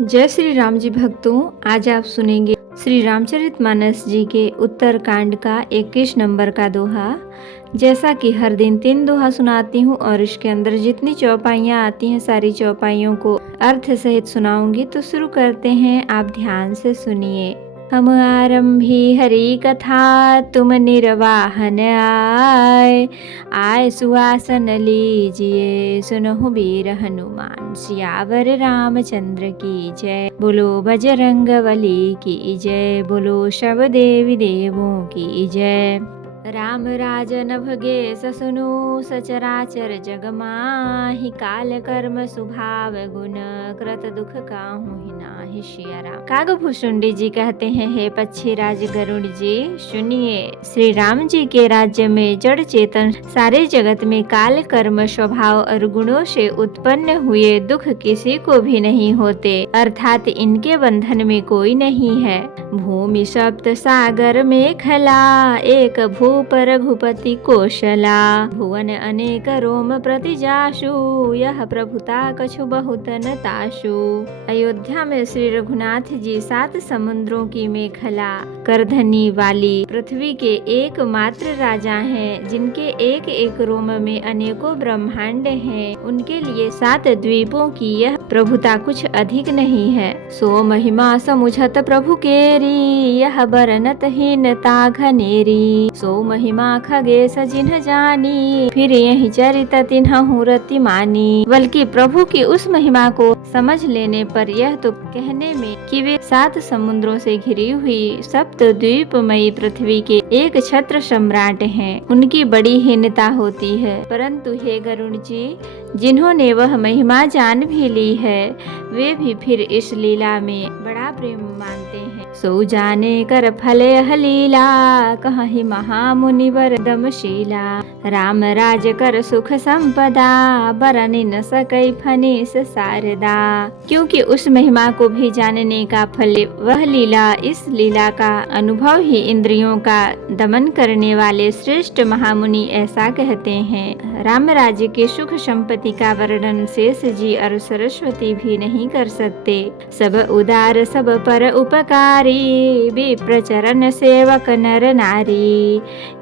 जय श्री राम जी भक्तों, आज आप सुनेंगे श्री रामचरितमानस जी के उत्तरकांड का 21 नंबर का दोहा। जैसा कि हर दिन 3 दोहा सुनाती हूँ और इसके अंदर जितनी चौपाइयाँ आती हैं सारी चौपाइयों को अर्थ सहित सुनाऊंगी। तो शुरू करते हैं, आप ध्यान से सुनिए। हम आरंभी हरि कथा, तुम निर्वाहन आए। आए सुआसन लीजिए, सुनहु वीर हनुमान। सियावर रामचंद्र की जय। बोलो बजरंगबली की जय। बोलो शव देवी देवों की जय। राम राज नभगे ससुनु, सचराचर जग माहि। काल कर्म स्वभाव गुण, कृत दुख काहू ही नाहि। सिया राम। कागभूषुंडी जी कहते हैं, हे पक्षीराज गरुड़ जी सुनिए। श्री राम जी के राज्य में जड़ चेतन सारे जगत में काल कर्म स्वभाव और गुणों से उत्पन्न हुए दुख किसी को भी नहीं होते, अर्थात इनके बंधन में कोई नहीं है। भूमि सप्त सागर में खला, एक भूप रघुपति कौशला। भुवन अनेक रोम प्रति जासु, यह प्रभुता कछु बहुत न तासु। अयोध्या में श्री रघुनाथ जी 7 समुद्रों की मेखला करधनी वाली पृथ्वी के एकमात्र राजा हैं, जिनके एक एक रोम में अनेकों ब्रह्मांड हैं। उनके लिए 7 द्वीपों की यह प्रभुता कुछ अधिक नहीं है। सो महिमा समुझत प्रभु केरी, यह बरनत हीनता घनेरी। सो महिमा खगे सजिन्ह जानी, फिर यही चरित तिन्हु रति मानी। बल्कि प्रभु की उस महिमा को समझ लेने पर यह तो कहने में कि वे 7 समुद्रों से घिरी हुई सप्त द्वीपमयी पृथ्वी के एक छत्र सम्राट हैं, उनकी बड़ी हीनता होती है। परंतु हे गरुड़ जी, जिन्होंने वह महिमा जान भी ली है, वे भी फिर इस लीला में बड़ा प्रेम मानते हैं। सो जाने कर फल यह लीला, कहि महामुनि वरदमशीला। राम राज कर सुख संपदा, बरनि न सकई फनीस शारदा। क्योंकि उस महिमा को भी जानने का फल वह लीला, इस लीला का अनुभव ही इंद्रियों का दमन करने वाले श्रेष्ठ महामुनि ऐसा कहते हैं। राम राज्य के सुख संपत्ति का वर्णन शेष जी और सरस्वती भी नहीं कर सकते। सब उदार सब पर उपकारी, विप्र चरण सेवक नर नारी।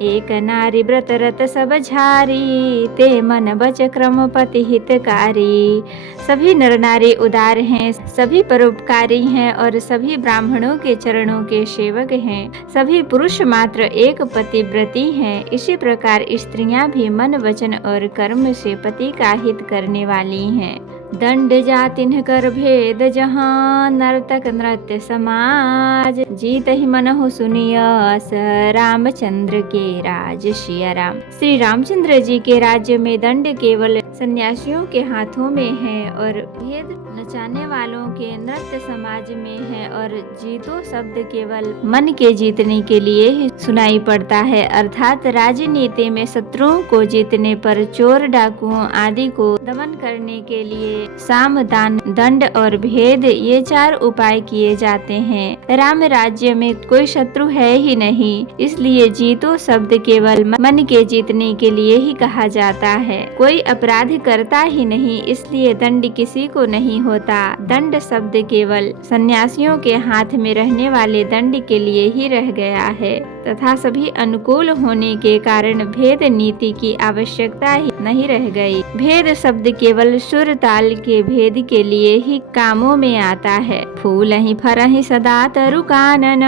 एक नारी व्रत रत सब झारी, ते मन बच क्रम पति हितकारी। सभी नर नारी उदार हैं, सभी परोपकारी हैं और सभी ब्राह्मणों के चरणों के सेवक हैं। सभी पुरुष मात्र एक पतिव्रती हैं। इसी प्रकार स्त्रियां भी मन वचन और कर्म से पति का हित करने वाली हैं। दंड जातिन कर भेद जहाँ, नर्तक नृत्य समाज। जीत ही मन हो सुनियस, रामचंद्र के राज। सिया राम। श्री रामचंद्र जी के राज्य में दंड केवल सन्यासियों के हाथों में है और भेद नचाने वालों के नृत्य समाज में है, और जीतो शब्द केवल मन के जीतने के लिए ही सुनाई पड़ता है। अर्थात राजनीति में शत्रुओं को जीतने पर चोर डाकुओं आदि को दमन करने के लिए साम दान दंड और भेद, ये 4 उपाय किए जाते हैं। राम राज्य में कोई शत्रु है ही नहीं, इसलिए जीतो शब्द केवल मन के जीतने के लिए ही कहा जाता है। कोई अपराध करता ही नहीं, इसलिए दंड किसी को नहीं होता। दंड शब्द केवल सन्यासियों के हाथ में रहने वाले दंड के लिए ही रह गया है, तथा सभी अनुकूल होने के कारण भेद नीति की आवश्यकता ही नहीं रह गई। भेद शब्द केवल सुर ताल के भेद के लिए ही कामों में आता है। फूल ही फर ही सदा तरु कानन,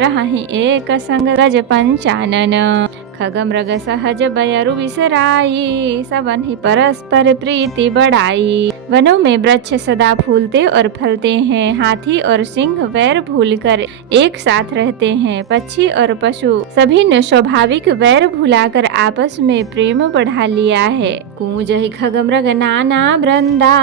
रहि एक संग गज पंचानन। खग मृग सहज बयरु विसराई, सबन ही परस्पर प्रीति बढ़ाई। वनों में वृक्ष सदा फूलते और फलते हैं, हाथी और सिंह वैर भूलकर एक साथ रहते हैं। पक्षी और पशु सभी ने स्वाभाविक वैर भुलाकर आपस में प्रेम बढ़ा लिया है। कूंज ही खग मृग नाना वृंदा,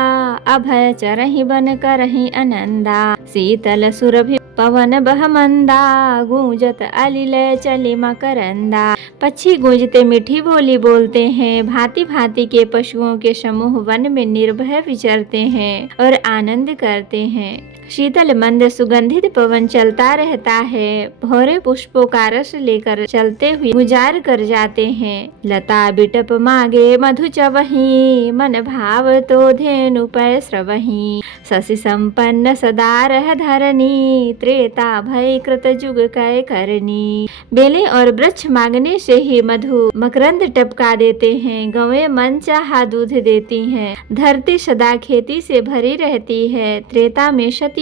अभय चरहि बन करहि आनंदा। शीतल सुरभि पवन बह मंदा, गूंजत अलिल चली मकरंदा। पक्षी गूंजते मीठी बोली बोलते हैं। भांति भांति के पशुओं के समूह वन में निर्भय विचरते हैं और आनंद करते हैं। शीतल मंद सुगंधित पवन चलता रहता है। भौरे पुष्पों का रस लेकर चलते हुए गुजार कर जाते हैं। लता बिटप मागे मधु चवही, मन भाव तो धेनु पै स्रवही। शशि संपन्न सदा रह धरनी, त्रेता भय कृत जुग कै करनी। बेलें और वृक्ष मांगने से ही मधु मकरंद टपका देते हैं। गौएं मन चाहा दूध देती हैं। धरती सदा खेती से भरी रहती है। त्रेता में सतयुग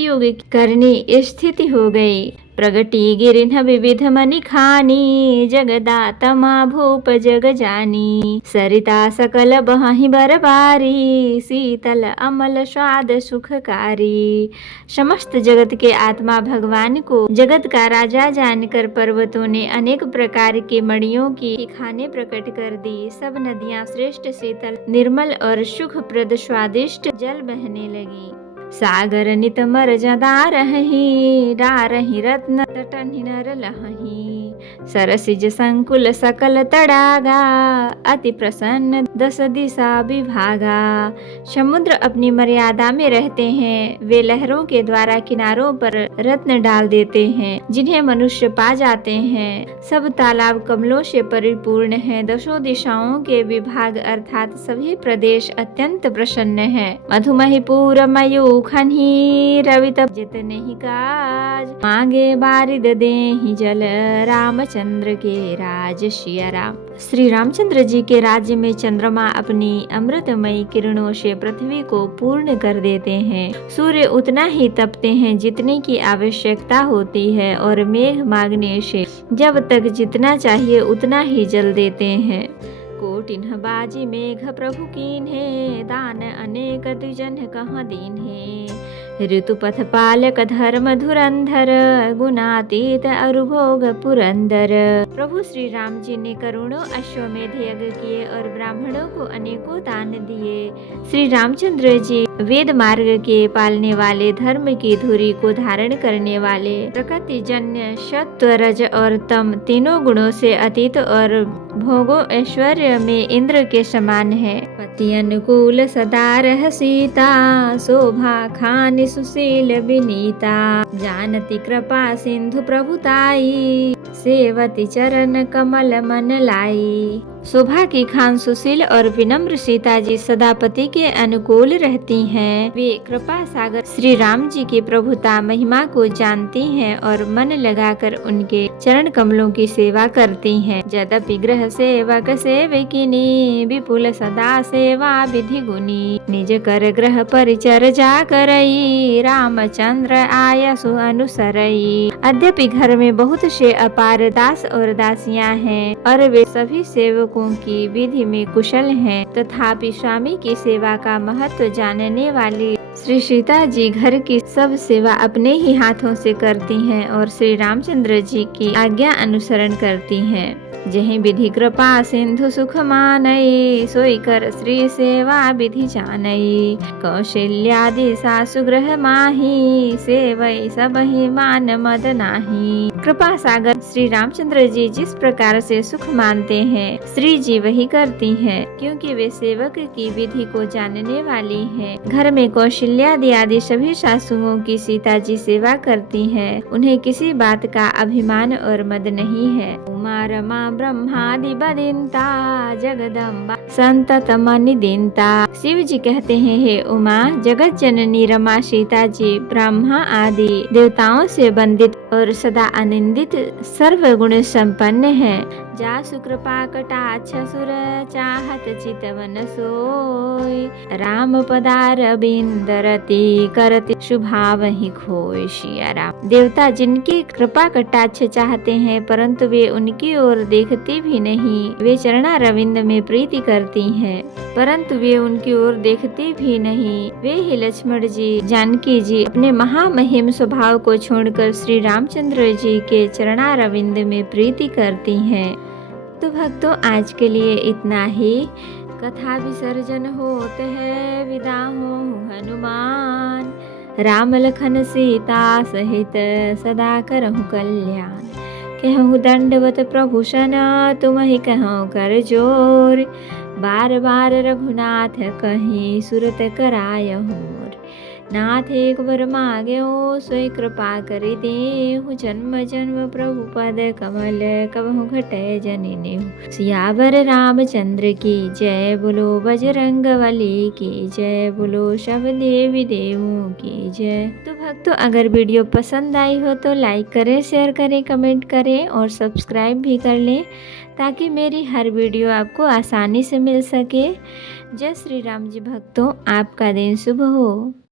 करनी स्थिति हो गई। प्रगति गिरिन्ह विविध मनि खानी, जगदातमा भूप जग जानी। सरिता सकल बहि बरबारी, शीतल अमल स्वाद सुखकारी। समस्त जगत के आत्मा भगवान को जगत का राजा जानकर पर्वतों ने अनेक प्रकार के मणियों की खाने प्रकट कर दी। सब नदियां श्रेष्ठ शीतल निर्मल और सुखप्रद स्वादिष्ट जल बहने लगी। सागर नित मर जदा रही, डारही रत्न तटनि नर लहही। सरसिज संकुल सकल तड़ागा, अति प्रसन्न दस दिशा विभागा। समुद्र अपनी मर्यादा में रहते हैं। वे लहरों के द्वारा किनारों पर रत्न डाल देते हैं, जिन्हें मनुष्य पा जाते हैं। सब तालाब कमलों से परिपूर्ण हैं। दसों दिशाओं के विभाग अर्थात सभी प्रदेश अत्यंत प्रसन्न हैं। मधुमहीपुर मयूखनि, रवि तप जितने ही काज। मांगे बारिद देहि जल, रामचंद्र के राज सिया राम। श्री रामचंद्र जी के राज्य में चंद्रमा अपनी अमृतमयी किरणों से पृथ्वी को पूर्ण कर देते हैं। सूर्य उतना ही तपते हैं जितने की आवश्यकता होती है और मेघ मांगने से जब तक जितना चाहिए उतना ही जल देते हैं। कोटिन्ह बाजी मेघ प्रभु कीन्हे, दान अनेक द्विजन कहाँ दीन्हे। ऋतुपथ पालक धर्म धुरंधर, गुणातीत अरुभोग पुरंदर। प्रभु श्री राम जी ने करोड़ों अश्वमेध यज्ञ किए और ब्राह्मणों को अनेकों दान दिए। श्री रामचंद्र जी वेद मार्ग के पालने वाले, धर्म की धुरी को धारण करने वाले, प्रकृति जन्य सत्व रज और तम तीनों गुणों से अतीत और भोगो ऐश्वर्य में इंद्र के समान है। पति अनुकूल सदा रह सीता, शोभा खान सुशील विनीता। जानती कृपा सिंधु प्रभुताई, सेवती चरण कमल मन लाई। शोभा की खान सुशील और विनम्र सीता जी सदा पति के अनुकूल रहती हैं। वे कृपा सागर श्री राम जी की प्रभुता महिमा को जानती हैं और मन लगाकर उनके चरण कमलों की सेवा करती हैं। यद्यपि गृह सेवक सेवकिनी, विपुल सदा सेवा विधि गुनी। निज कर ग्रह परिचर जा करई, रामचंद्र आयसु अनुसरई। अद्यपि घर में बहुत से अपार दास और दासियां हैं और वे सभी सेवकों की विधि में कुशल हैं। तथापि स्वामी की सेवा का महत्व जानने वाली श्री सीता जी घर की सब सेवा अपने ही हाथों से करती हैं और श्री रामचंद्र जी की आज्ञा अनुसरण करती हैं। जहीं विधि कृपा सिंधु सुख मानई, सोई कर श्री सेवा विधि जानई। कौशल्यादि सासु ग्रह माही, सेवई सब ही मान मद नाही। कृपा सागर श्री रामचंद्र जी जिस प्रकार से सुख मानते हैं, श्री जी वही करती हैं, क्योंकि वे सेवक की विधि को जानने वाली हैं। घर में कौशल्यादि आदि सभी सासुओं की सीता जी सेवा करती हैं। उन्हें किसी बात का अभिमान और मद नहीं है। उमा रमा ब्रह्मादि बदिंता, जगदम्बा संतत मनि दिंता। शिव जी कहते हैं, हे उमा, जगत जननी रमा सीता जी ब्रह्मा आदि देवताओं से वंदित और सदा आनंदित सर्वगुण संपन्न है। जासु कृपा कटाक्ष सुर, चाहत चितवन सोय। राम पदार बिंदरति, करति शुभाव ही खोय सिया राम। देवता जिनकी कृपा कटाक्ष चाहते हैं परंतु वे उनकी ओर देखती भी नहीं। वे चरणा रविंद में प्रीति करती हैं परंतु वे उनकी ओर देखती भी नहीं। वे ही लक्ष्मण जी, जानकी जी अपने महामहिम स्वभाव को छोड़कर श्री रामचंद्र जी के चरणा रविंद में प्रीति करती हैं। तो भक्तों, आज के लिए इतना ही। कथा विसर्जन होते है, विदा हो हनुमान। राम लखन सीता सहित सदा करहु कल्याण। कहूँ दंडवत प्रभु सना तुम ही कहूँ कर जोर। बार बार रघुनाथ कहीं सुरत कराय मोर। नाथ एक बर मांग्यो सोई कृपा करि देहु। जन्म जन्म प्रभु पद कमल कबहु घटै जनि नेहु। सियावर रामचंद्र की जय बोलो बजरंग बली की जय बोलो सब देवी देवों की जय। तो भक्तों अगर वीडियो पसंद आई हो तो लाइक करें, शेयर करें, कमेंट करें और सब्सक्राइब भी कर लें ताकि मेरी हर वीडियो आपको आसानी से मिल सके। जय श्री राम जी भक्तों, आपका दिन शुभ हो।